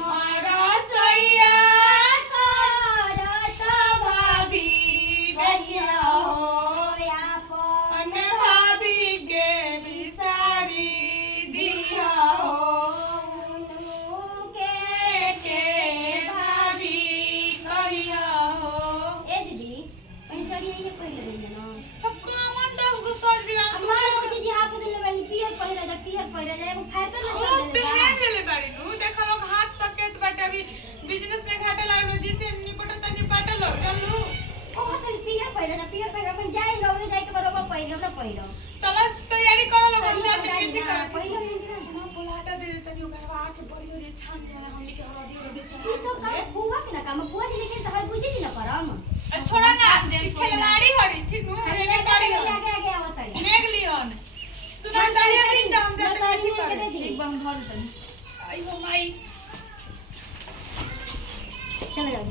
रसैया करत भाभी देखिया हो अपन भाभी के बिसारी दिया हो के भाभी कहिया हो। ए दीदी कहीं सड़ी ये पहले रही ना तो कौन 10 गो सड़िया हमारे कुछ जी हाथ में ले वाली पियर पहिरा जा एगो फैशन ओ ना पहन ले बाड़ी नु देखा लोग हाथ सकेत बाटे अभी बिजनेस में घाटा लागलो जिसे निपटता निपटा लोग चलू ओ हतल पियर पहिरा अपन जाए लोग जाए के बरोबर पहिरम ना पहिरम चला तैयारी कर लो हम जाते सही खेती कर पहिरम सुना पोलाटा दे देता जो घर आठ बड़ी रे छान देना हमनी के हरदी हरदी चला ये सब काम बुआ के ना काम बुआ जी लेके तहर बुझे जी ना करम छोड़ा ना खिलवाड़ी हरी ठीक नु हेने गाड़ी आगे आवत है नेग लिहन सुना दलिया प्रिंट हम जाते खेती कर एक बार हम भर दे आई हो माई चल जाओ